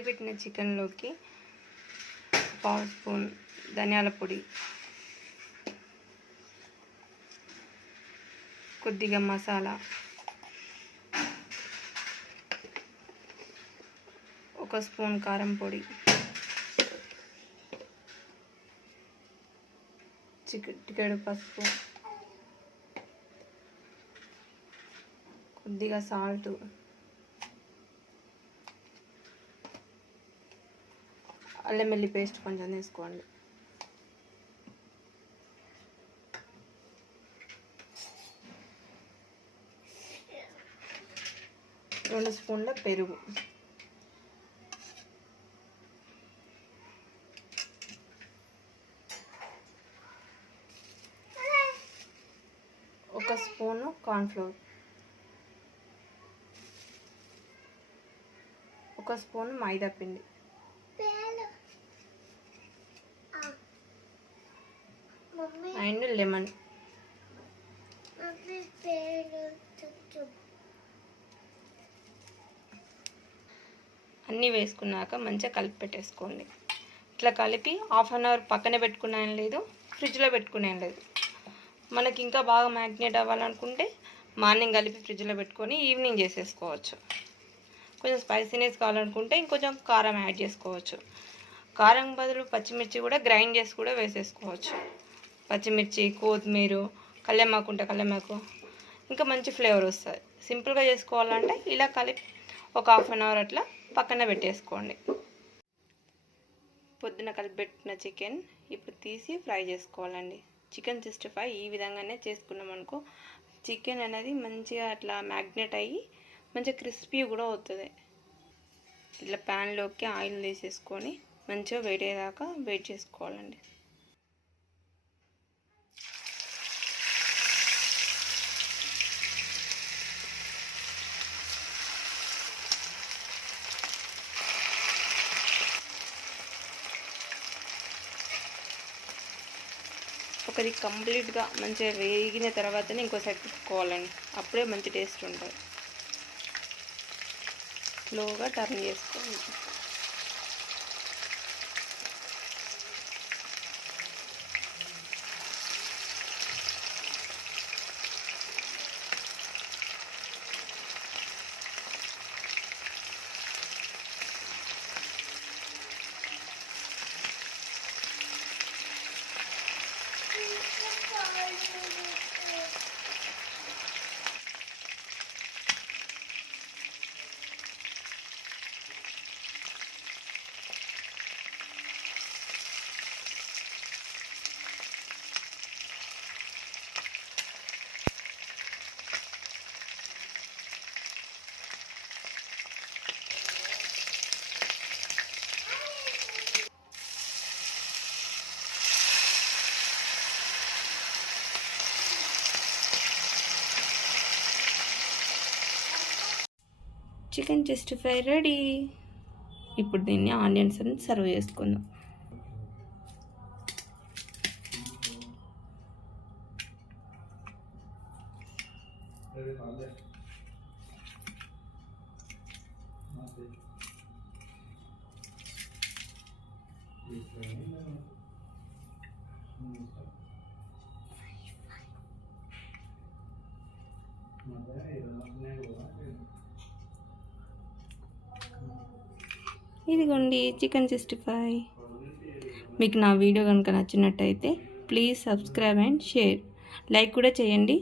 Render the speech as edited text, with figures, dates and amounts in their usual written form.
కడిగిపెట్టిన చికెన్లోకి పావు స్పూన్ ధనియాల పొడి, కొద్దిగా మసాలా, ఒక స్పూన్ కారం పొడి, చిటికెడు పసుపు, కొద్దిగా సాల్ట్, అల్లం వెల్లి పేస్ట్ కొంచెం తీసుకోండి, 2 స్పూన్ల పెరుగు, ఒక స్పూను కార్న్ఫ్లోర్, ఒక స్పూన్ మైదా పిండి, అండ్ లెమన్. అన్నీ వేసుకున్నాక మంచిగా కలిపి పెట్టేసుకోండి. ఇట్లా కలిపి హాఫ్ అన్ అవర్ పక్కన పెట్టుకునే లేదు, ఫ్రిడ్జ్లో పెట్టుకునే లేదు. మనకి ఇంకా బాగా మ్యాగ్నేట్ అవ్వాలనుకుంటే మార్నింగ్ కలిపి ఫ్రిడ్జ్లో పెట్టుకొని ఈవినింగ్ చేసేసుకోవచ్చు. కొంచెం స్పైసీనెస్ కావాలనుకుంటే ఇంకొంచెం కారం యాడ్ చేసుకోవచ్చు. కారం బదులు పచ్చిమిర్చి కూడా గ్రైండ్ చేసి కూడా వేసేసుకోవచ్చు. పచ్చిమిర్చి, కొత్తిమీర, కల్లేమాకు ఉంటే కల్లేమాకు, ఇంకా మంచి ఫ్లేవర్ వస్తుంది. సింపుల్గా చేసుకోవాలంటే ఇలా కలిపి ఒక హాఫ్ అన్ అవర్ అట్లా పక్కన పెట్టేసుకోండి. పొద్దున కలిపి పెట్టిన చికెన్ ఇప్పుడు తీసి ఫ్రై చేసుకోవాలండి. చికెన్ 65 ఈ విధంగానే చేసుకున్నాం అనుకో, చికెన్ అనేది మంచిగా అట్లా మ్యాగ్నేట్ అయ్యి మంచిగా క్రిస్పీ కూడా అవుతుంది. ఇట్లా ప్యాన్లోకి ఆయిల్ తీసేసుకొని మంచిగా వేడేదాకా వెయిట్ చేసుకోవాలండి. ఒకటి కంప్లీట్గా మంచిగా వేగిన తర్వాతనే ఇంకో సైడ్ తిప్పుకోవాలండి. అప్పుడే మంచి టేస్ట్ ఉంటుంది. స్లోగా టర్న్ చేసుకోండి. చికెన్ 65 రెడీ. ఇప్పుడు దీన్ని ఆనియన్స్ అని సర్వ్ చేసుకుందాం. ఇదిగోండి చికెన్ 65. మీకు నా వీడియో కనుక నచ్చినట్టయితే please subscribe and share, like కూడా చేయండి.